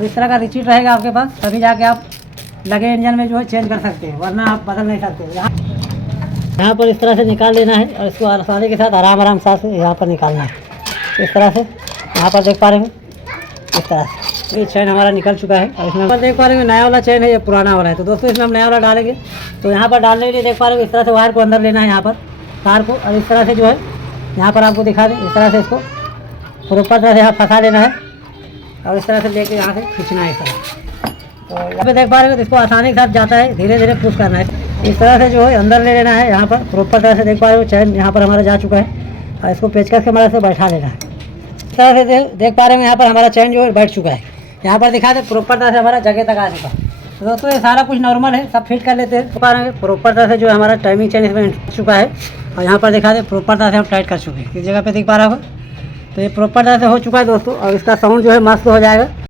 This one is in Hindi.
तो इस तरह का रिसीट रहेगा आपके पास, तभी जाके आप लगे इंजन में जो है चेंज कर सकते हैं, वरना आप बदल नहीं सकते। यहाँ पर इस तरह से निकाल लेना है और इसको आसानी के साथ आराम से यहाँ पर निकालना है। इस तरह से यहाँ पर देख पा रहे हैं, इस तरह से ये चैन हमारा निकल चुका है। और इसमें देख पा रहे हैं नया वाला चैन है, ये पुराना वाला है। तो दोस्तों इसमें हम नया वाला डालेंगे, तो यहाँ पर डालने के लिए देख पा रहे हैं इस तरह से वायर को अंदर लेना है, यहाँ पर तार को, और इस तरह से जो है यहाँ पर आपको दिखा दें, इस तरह से इसको प्रॉपर तरह से यहाँ फंसा लेना है और इस तरह से लेके यहाँ से खींचना है इस तरह। तो यहाँ पे देख पा रहे हो इसको आसानी के साथ जाता है, धीरे धीरे पुश करना है। इस तरह से जो है अंदर ले लेना है, यहाँ पर प्रॉपर तरह से देख पा रहे हो चैन यहाँ पर हमारा जा चुका है और इसको पेचकस के मदद से बैठा लेना है। इस तरह से देख पा रहे हैं यहाँ पर हमारा चैन जो है बैठ चुका है। यहाँ पर दिखा दे प्रॉपर तरह से हमारा जगह तक आ चुका है। तो दोस्तों ये सारा कुछ नॉर्मल है, सब फिट कर लेते हैं। पा रहे हैं प्रॉपर तरह से जो हमारा टाइमिंग चैन इसमें चुका है और यहाँ पर दिखा दे प्रॉपर तरह से हम टाइट कर चुके हैं। इस जगह पे देख पा रहा होगा, तो ये प्रॉपर तरह से हो चुका है दोस्तों। और इसका साउंड जो है मस्त हो जाएगा।